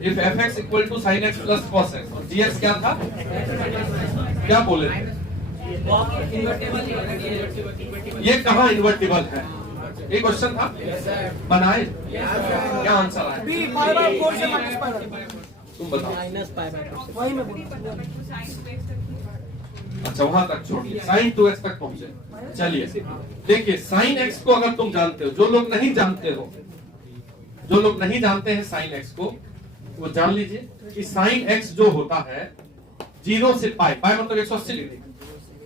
If f x equal to sine x plus cos x, और g x क्या था, क्या बोले थे, ये कहाँ इन्वर्टिबल है, ये क्वेश्चन था, बनाए क्या आंसर आया, तुम बताओ। अच्छा वहां तक छोड़िए, साइन 2x तक पहुंचे। चलिए देखिए, साइन x को अगर तुम जानते हो, जो लोग नहीं जानते हो, जो लोग नहीं जानते हैं साइन x को, वो जान लीजिए कि साइन x जो होता है 0 से पाई, पाई मतलब 180 डिग्री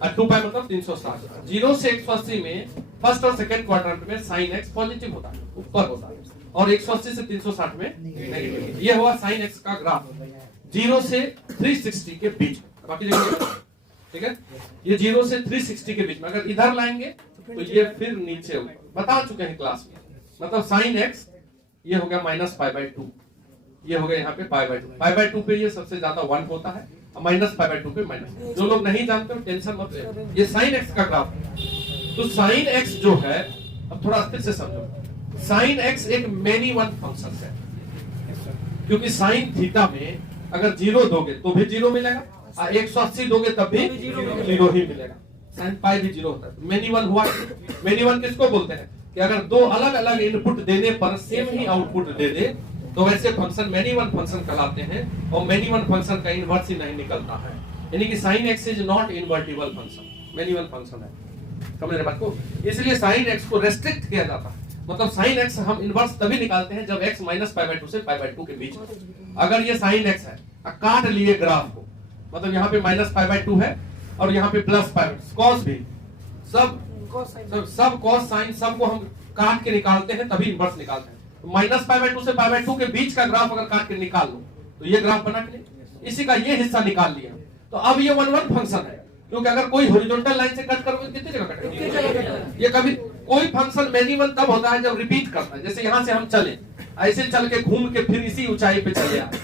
और 2 पाई मतलब 360, 0 से 180 में फर्स्ट और सेकंड क्वाड्रेंट में साइन x पॉजिटिव होता है, ऊपर होता है, और 180 से 360 में नेगेटिव। ये हुआ साइन x का ग्राफ 0 से 360 के बीच, बाकी जगह ठीक है। ये 0 से 360 के बीच में अगर इधर लाएंगे तो ये फिर नीचे होगा, बता चुके हैं क्लास में। मतलब साइन x ये हो गया माइनस पाई बाय 2, ये हो गया यहाँ पे पाई बाय 2, पाई बाय 2 पे ये सबसे ज्यादा 1 होता है, और माइनस पाई बाय 2 पे माइनस। जो लोग नहीं जानते हो टेंशन मत ले, ये साइन x का ग्राफ है। तो साइन x जो है, अब थोड़ा फिर से समझो, साइन x एक मेनी वन फंक्शन है, क्योंकि साइन थीटा में अगर 0 दोगे तो भी 0 मिलेगा, 180 दोगे तब भी 0 ही मिलेगा, साइन पाई भी 0 होता है। मेनी वन हुआ, मेनी वन किसको बोलते हैं कि अगर दो अलग अलग इनपुट देने पर सेम ही आउटपुट दे दे तो वैसे फंक्शन मेनी वन फंक्शन कहलाते हैं, और मेनी वन फंक्शन का इनवर्स ही नहीं निकलता है, यानी कि sine x is not invertible function, many one function है। समझ रहे बात को? इसलिए साइन एक्स को रेस्ट्रिक्ट किया जाता है, मतलब साइन एक्स हम इनवर्स तभी निकालते हैं जब एक्स माइनस पाई बाय 2 से पाई बाय 2 के बीच में। अगर ये साइन एक्स है, काट लिए ग्राफ को, मतलब यहाँ पे माइनस पाई बाय 2 है और यहाँ पे प्लस पाई, कॉस भी, सब कॉस साइन सबको हम काट के निकालते हैं तभी इनवर्स निकालते हैं। माइनस पाई बाय 2 से पाई बाय 2 के बीच का ग्राफ अगर काट के निकाल लो तो ये ग्राफ बना के नहीं, इसी का ये हिस्सा निकाल लिया, तो अब ये वन वन फंक्शन है, क्योंकि अगर कोई हॉरिजॉन्टल लाइन से कट करोगे कितनी जगह कटेगा, ये कभी कोई फंक्शन मेनी वन तब होता है जब रिपीट करता है। जैसे यहाँ से हम चले, ऐसे चल के घूम के फिर इसी ऊंचाई पे चले आए,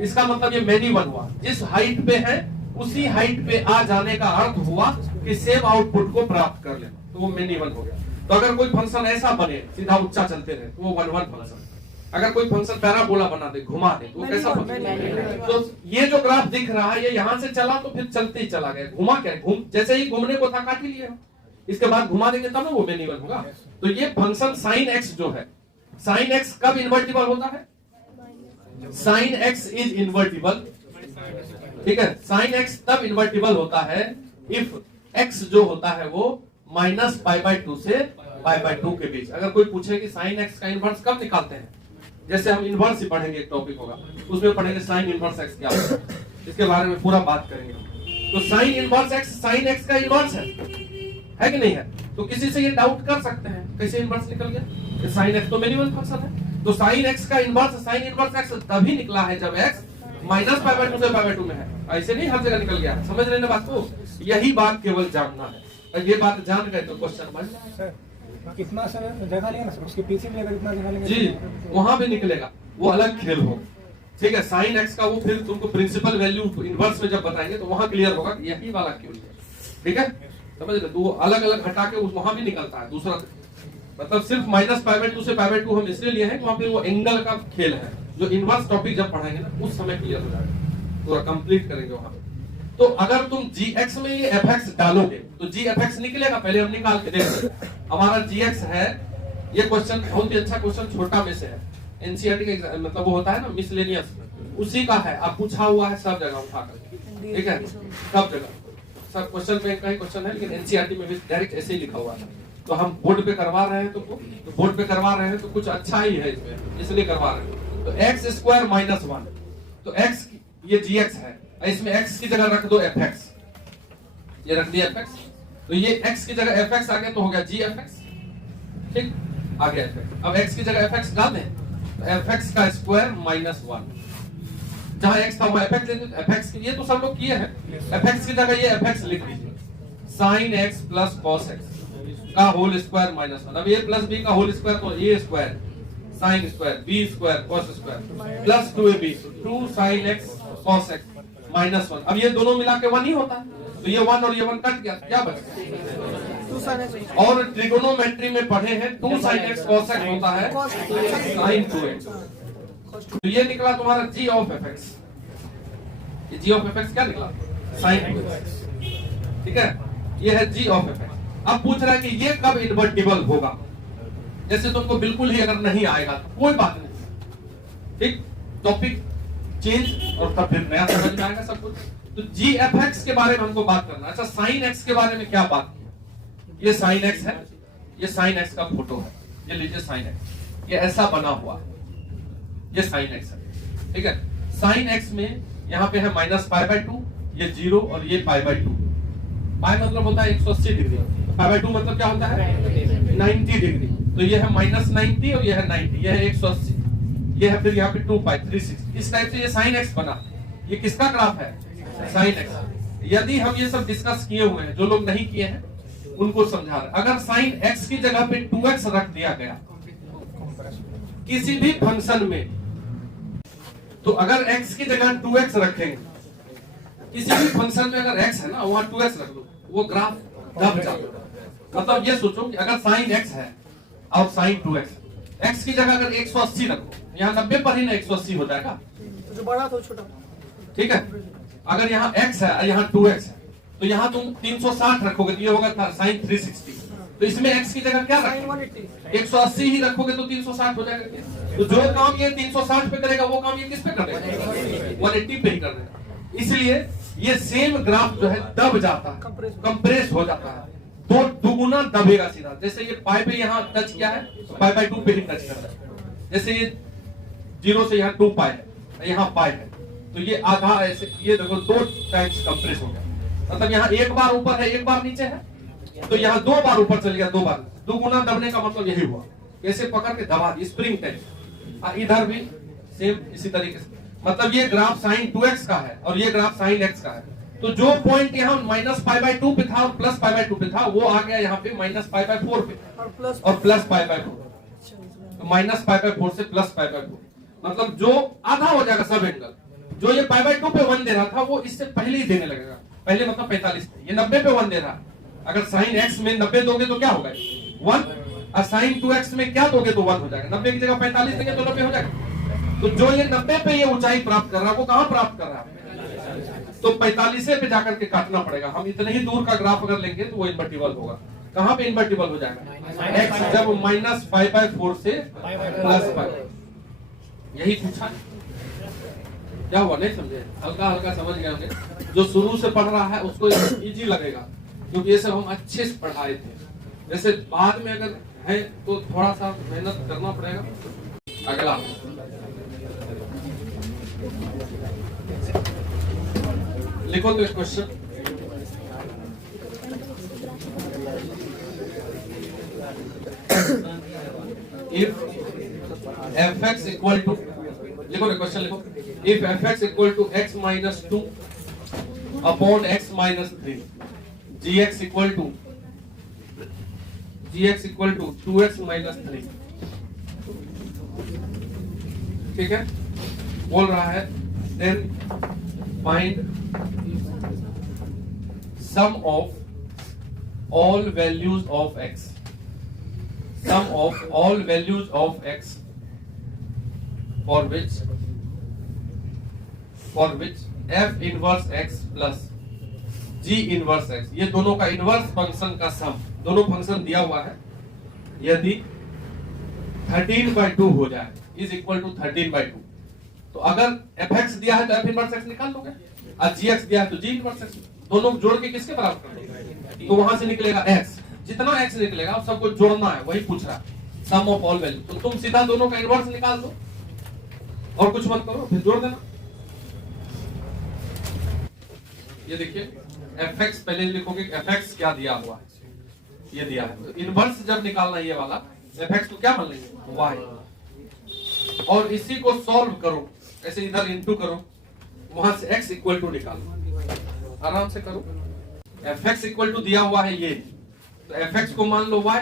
इसका मतलब ये मेनी वन हुआ, जिस हाइट पे है उसी हाइट पे आ जाने का अर्थ हुआ कि सेम आउटपुट को प्राप्त कर लेना, तो वो मेनी वन हो गया। तो अगर कोई फंक्शन ऐसा बने सीधा ऊंचा चलते रहे तो वो वन वन फंक्शन। अगर कोई फंक्शन पैराबोला बना दे, घुमा दे, तो वो कैसा फंक्शन? तो ये जो ग्राफ दिख रहा है, ये यहाँ से चला तो फिर चलते ही चला गया, घुमा क्या, घूम जैसे ही घूमने को था काट ही लिया, इसके बाद घुमा देंगे तब ना वो मेनी वन होगा। तो ये फंक्शन साइन एक्स जो है, साइन एक्स कब इन्वर्टिबल होता है? साइन एक्स इज इन्वर्टिबल, ठीक है। साइन एक्स तब इन्वर्टिबल होता है इफ एक्स जो होता है वो माइनस पाई बाय 2 से पाई बाय 2 के बीच। अगर कोई पूछे कि साइन एक्स का इनवर्स कब निकालते हैं, जैसे हम इनवर्स ही पढ़ेंगे, एक टॉपिक होगा उसमें पढ़ेंगे साइन इनवर्स एक्स क्या होता है, इसके बारे में पूरा बात करेंगे। तो sine inverse x sine x का इनवर्स है कि नहीं है? तो किसी से ये डाउट कर सकते हैं कैसे इनवर्स निकल गया, साइन एक्स तो मेनी वन फंक्शन है। तो साइन एक्स का इनवर्स साइन इनवर्स एक्स तभी निकला है जब एक्स माइनस पाई बाय 2 से पाई बाय 2 में है, ऐसे नहीं हर जगह निकल गया। समझ रहे ना बात को? यही बात केवल जानना है, और ये बात जान गए तो क्वेश्चन बन कितना जगह लेगा ना, उसके पीछे भी अगर इतना जगह लेंगे जी, वहां भी निकलेगा, वो अलग खेल हो, ठीक है। साइन एक्स का वो फिर तुमको प्रिंसिपल वैल्यू इनवर्स में जब बताएंगे तो वहां क्लियर होगा कि यही वाला क्यों है, ठीक है, समझ रहे? तो वो अलग अलग हटा के वहां भी निकलता है दूसरा, मतलब सिर्फ माइनस पाई बाय 2 से पाई बाय 2 हम इसलिए लिए हैं कि वहां पे वो एंगल का खेल है, जो इनवर्स टॉपिक जब पढ़ाएंगे ना उस समय क्लियर हो जाएगा, पूरा कंप्लीट करेंगे वहां पे। तो अगर तुम gx में ये fx डालोगे तो gfx निकलेगा, पहले हम निकाल के देखते। हमारा gx है, ये क्वेश्चन बहुत ही अच्छा क्वेश्चन, छोटा में से है, एनसीईआरटी का मतलब वो होता है ना मिसलेनियस, उसी का है, अब पूछा हुआ है सब जगह उठाकर, ठीक है, सब जगह सब क्वेश्चन पे कई क्वेश्चन है, लेकिन एनसीईआरटी में भी डायरेक्ट ऐसे ही लिखा हुआ है। तो हम बोर्ड पे करवा रहे हैं, तो बोर्ड पे करवा रहे हैं तो कुछ अच्छा ही है इसमें, इसलिए करवा रहे हैं। तो एक्स स्क्वायर माइनस 1, तो एक्स ये gx है, इसमें x की जगह रख दो fx, ये रख दिया fx, तो ये x की जगह fx आ गया तो हो गया gfx, ठीक, आ गया fx। अब x की जगह fx डाल दें तो fx का स्क्वायर माइनस 1, जहां x था वहां fx ले दो, fx ये तो सब लोग किए हैं, fx की जगह ये fx लिख दीजिए, sin x plus cos x का होल स्क्वायर माइनस 1। अब ये प्लस b का होल स्क्वायर तो a square sin square b square cos square plus 2ab 2 sin x cos x minus 1। अब ये दोनों मिला के 1 ही होता है, तो ये 1 और ये 1 कट गया, क्या बचा? और ट्रिगोनोमेट्री में पढ़े हैं 2 sin x cos x होता है sin 2x, तो ये निकला तुम्हारा जी ऑफ एफ एक्स। ये जी ऑफ एफ एक्स क्या निकला? Sine x. ठीक है, ये है जी ऑफ एफ एक्स। अब पूछ रहा है कि ये कब इन्वर्टिबल होगा। जैसे तुमको बिल्कुल ही अगर नहीं आएगा तो कोई बात नहीं, ठीक, टॉपिक चेंज और तब फिर नया समझ में आएगा सब कुछ। तो जी एफ एक्स के बारे में हमको बात करना। अच्छा, साइन एक्स के बारे में क्या बात की? ये साइन एक्स है, ये साइन एक्स का फोटो है, ये लीजिए साइन एक्स, ये ऐसा बना हुआ है, ये साइन एक्स है। ठीक है, साइन एक्स में यहाँ पे है -π/2, ये 0 और ये π/2। पाई मतलब होता है 180 डिग्री, π/2 मतलब क्या होता है 90 डिग्री। तो ये है -90 और ये है 90, ये है 180, ये है फिर यहाँ पे 2π 360। इस टाइप से ये साइन एक्स बना। ये किसका ग्राफ है? Sine x. यदि हम ये सब डिस्कस किए हुए हैं, जो लोग नहीं किए हैं उनको समझा रहे। अगर साइन एक्स की जगह पे 2x रख दिया गया किसी भी फंक्शन में, तो अगर x की जगह 2x रखेंगे किसी भी फंक्शन में, अगर x है ना वहां 2x रख दो, वो ग्राफ दब जाता। मतलब ये सोचो कि अगर साइन x है और साइन 2x, x की जगह अगर 180 रखो, यहाँ 90 पर ही ना 180 हो जाएगा, जो बड़ा तो छोटा। ठीक है। अगर यहाँ x है और यहाँ 2x है, तो यहाँ तुम 360 रखोगे तो ये होगा साइन 360। तो इसमें x की जगह क्या रखोगे? 180 ही रखोगे तो 360 हो जाएगा। तो जो काम ये 360 पे करेगा वो काम ये किस पे करेगा? 180 पे ही कर देगा। इसलिए ये सेम ग्राफ जो है दब जाता है, कंप्रेस हो जाता है, तो दुगुना दबेगा सीधा। जैसे ये पाई पे यहाँ टच किया है, π/2 पे ही टच कर रहा है। जैसे ये 0 से यहाँ 2π है, यहाँ पाई है, तो ये आधा ऐसे, ये देखो 2 टाइम्स कंप्रेस हो गया। मतलब यहाँ एक बार ऊपर है एक बार नीचे है, तो यहाँ 2 बार ऊपर चल गया 2 बार। दुगुना दबने का मतलब यही हुआ, कैसे पकड़ के दबा दी, स्प्रिंग टाइप। इधर भी सेम इसी तरीके से। मतलब ये ग्राफ साइन 2x का है और ये ग्राफ साइन x का है। तो जो पॉइंट यहाँ -π/2 पे था और +π/2 पे था, वो आ गया यहाँ पे -π/4 पे और +π/4। तो -π/4 से +π/4, मतलब जो आधा हो जाएगा सब एंगल। जो ये π/2 पे 1 दे रहा था वो इससे पहले ही देने लगेगा। पहले मतलब 45 थे, ये 90 पे 1 दे रहा। अगर साइन x में 90 दोगे तो क्या होगा 1, और साइन 2x में क्या दोगे तो 1 हो जाएगा। 90 की जगह 45 देंगे तो 90 हो जाएगा। तो जो ये 90 पे ये ऊंचाई प्राप्त कर रहा है वो कहां प्राप्त कर रहा है? तो 45 पे जाकर के काटना पड़ेगा। हम इतने ही दूर का ग्राफ अगर लेंगे तो वो इन्वर्टिबल होगा। कहां पे इन्वर्टिबल हो जाएगा? x जब -π/4 से +π। यही पूछा, क्या हुआ नहीं समझे? हल्का हल्का समझ गए होंगे। जो शुरू से पढ़ रहा है उसको इजी लगेगा, क्योंकि ये सब हम अच्छे से पढ़ाए थे। जैसे बाद में अगर है तो थोड़ा सा मेहनत करना पड़ेगा। अगला लिखो तो question. If fx equal to, लिखो क्वेश्चन लिखो। If fx equal to x - 2 upon x - 3, gx equal to 2x - 3, ठीक है। बोल रहा है then find sum of all values of x, sum of all values of x for which f inverse x plus g inverse x, ये दोनों का inverse function का सम, दोनों फंक्शन दिया हुआ है, यदि 13/2 हो जाए इज इक्वल टू 13/2। तो अगर fx दिया है तो f इनवर्स x निकाल लोगे, और gx दिया है तो g इनवर्स x, दोनों जोड़ के किसके बराबर कर दोगे? तो वहां से निकलेगा x, जितना x निकलेगा सबको जोड़ना है, वही पूछ रहा है सम ऑफ ऑल वैल्यू। तो तुम सीधा दोनों का इनवर्स निकाल दो और कुछ मत करो, फिर जोड़ देना। ये देखिए fx पहले लिखोगे fx क्या दिया हुआ है, ये दिया है, तो इनवर्स जब निकालना ये वाला fx को क्या मान लेंगे y, और इसी को सॉल्व करो, ऐसे इधर इनटू करो, वहां से x इक्वल टू निकालो, आराम से करो। fx इक्वल टू दिया हुआ है ये, तो fx को मान लो y,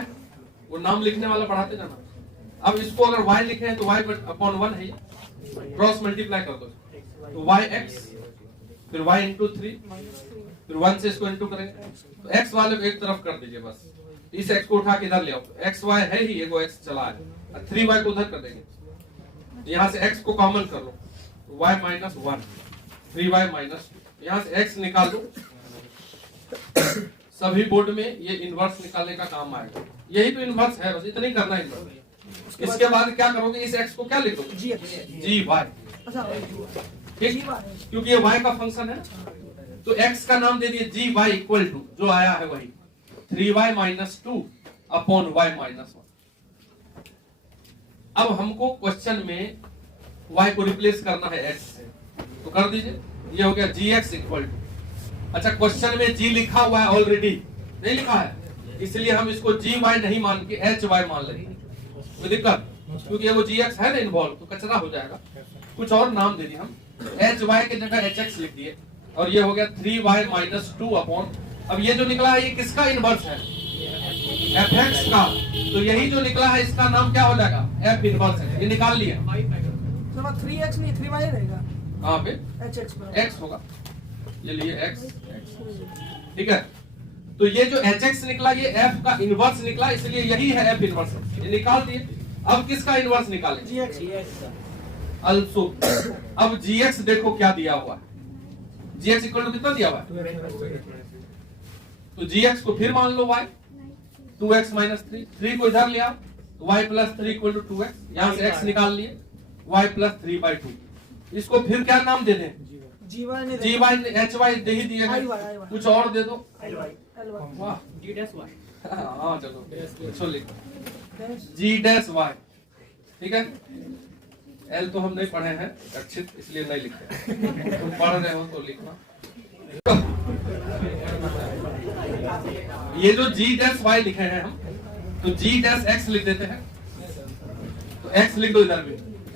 वो नाम लिखने वाला पढ़ाते जाना। अब इसको अगर y लिखे हैं तो y अपॉन 1 है, क्रॉस मल्टीप्लाई कर दो, तो yx फिर y इंटू 3, फिर 1 से इसको इंटू करेंगे, तो x वाले को एक तरफ कर दीजिए बस, इस x को उठा के इधर ले आओ, xy है ही, एगो x चला है, 3y को उधर कर देंगे, यहाँ से x को कॉमन कर लो, y माइनस 1, 3y माइनस 2, यहाँ से x निकाल दो। सभी बोर्ड में ये इनवर्स निकालने का काम आएगा, यही तो इनवर्स है, बस इतना ही करना है इनवर्स। इसके बाद क्या करोगे, इस x को क्या लिख दोगे, जी वाई, ठीक, क्योंकि ये y का फंक्शन है। तो x का नाम दे दिए जी वाई इक्वल टू, जो आया है वही 3y minus 2 upon y minus 1। अब हमको क्वेश्चन में y को रिप्लेस करना है x से, तो कर दीजिए, ये हो गया gx इक्वल टू, अच्छा क्वेश्चन में g लिखा हुआ है ऑलरेडी, नहीं लिखा है, इसलिए हम इसको gy नहीं मान के hy मान लेंगे, कोई दिक्कत, क्योंकि वो gx है ना इन्वॉल्व, तो कचरा हो जाएगा। कुछ और नाम दे दिए हम, hy के जगह hx लिख दिए, और ये हो गया 3y माइनस 2 अपॉन, अब ये जो निकला है ये किसका इनवर्स है, fx का, तो यही जो निकला है इसका नाम क्या हो जाएगा, f इनवर्स है, ये निकाल लिया। 3x नहीं 3y रहेगा, कहाँ पे hx x होगा, ये लिए x, ठीक है। तो ये जो hx निकला ये f का इनवर्स निकला, इसलिए यही है f इनवर्स, ये निकाल दिए। अब किसका इनवर्स निकालें, gx अल्सो, अब gx देखो क्या दिया हुआ है, gx इक्वल टू कितना दिया हुआ है, तो gx को फिर मान लो y 2x माइनस 3 को इधर लिया, तो y plus 3 equal to 2x, यहाँ से x निकाल लिए, y प्लस 3/2, इसको फिर क्या नाम दे दें, gy नहीं जी वाई एच वाई दे ही दिए IY, कुछ और दे दो, ly वाह G dash Y. हाँ चलो इसको लिख dash जी डैश वाई, ठीक है। एल तो हम नहीं पढ़े हैं अच्छित, इसलिए नहीं लिखते, तुम पढ़ रहे हो तो लिखना। ये जो जी डैश वाई लिखे हैं हम, तो जी डैश एक्स लिख देते हैं, तो एक्स लिख दो इधर भी,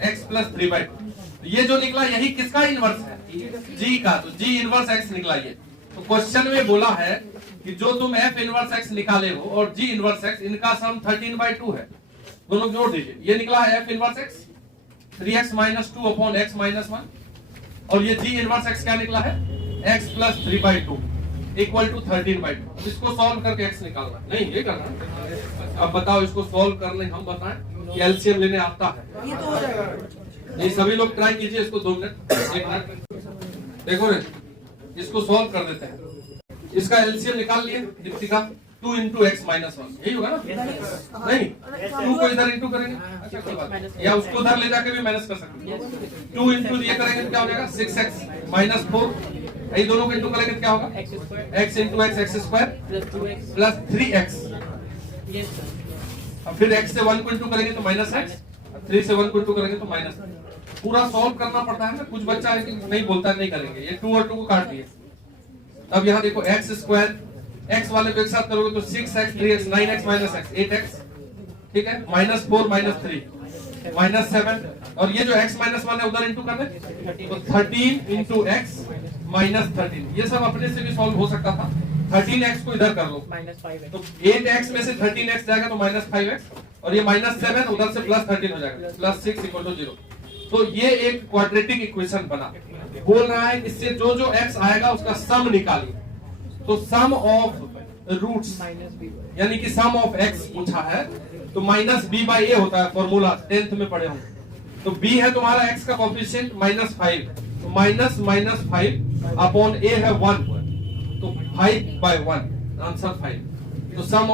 एक्स प्लस 3/2, ये जो निकला यही किसका इनवर्स है, जी का, तो जी इनवर्स एक्स निकला ये। तो क्वेश्चन में बोला है कि जो तुम एफ इनवर्स एक्स निकाले हो और जी इनवर्स एक्स, इनका सम 13/2 है, दोनों जोड़ दीजिए, ये निकला है F inverse x 3x minus 2 upon x minus 1, और ये जी इनवर्स एक्स क्या निकला है, x प्लस 3/2 इक्वल टू 13/2। इसको सॉल्व करके x निकालना, नहीं ये करना। अब बताओ इसको सॉल्व करने हम बताएं कि एलसीएम लेने आता है, ये तो हो जाएगा, ये सभी लोग ट्राई कीजिए इसको 2 मिनट 1 मिनट, देखो रे इसको सॉल्व कर देते हैं। इसका एलसीएम निकाल लिए दीप्तिका, 2 into x माइनस 1, यही होगा ना, नहीं 2 को इधर इंटू करेंगे, अच्छा कोई बात नहीं, या उसको उधर ले जाके भी माइनस कर सकते हैं, 2 इंटू ये करेंगे तो क्या हो जाएगा 6x माइनस 4, यही दोनों को इंटू करेंगे तो क्या होगा x into x x square plus 3x, अब फिर x से 1 को इंटू करेंगे तो माइनस x, 3 से 1 को इंटू करेंगे तो माइनस। पूरा सॉल्व करना पड़ता है ना, कुछ बच्चा है कि नहीं बोलता नहीं करेंगे, ये 2 और 2 को काट दिए। अब यहाँ देखो x स्क्वायर, x वाले को एक साथ करोगे तो 6x 3x 9x minus x 8x, ठीक है, माइनस 4 माइनस 3 माइनस 7, और ये जो x माइनस 1 है उधर इंटू कर दे, तो 13 इंटू x माइनस 13, ये सब अपने से भी सॉल्व हो सकता था। 13x को इधर कर लो, तो 8x में से 13x जाएगा तो माइनस 5x, और ये माइनस 7 उधर से प्लस 13 हो जाएगा, प्लस 6 इक्वल टू 0। तो ये एक क्वाड्रेटिक इक्वेशन बना, बोल रहा है इससे जो जो x आएगा उसका सम निकालिए, तो सम ऑफ रूट्स यानी कि सम ऑफ x पूछा है, तो माइनस b बाई a होता है फॉर्मूला, 10th में पढ़े होंगे। तो b है तुम्हारा x का कोएफिशिएंट -5, तो माइनस माइनस 5 अपॉन a है 1, तो 5/1 आंसर 5। तो सम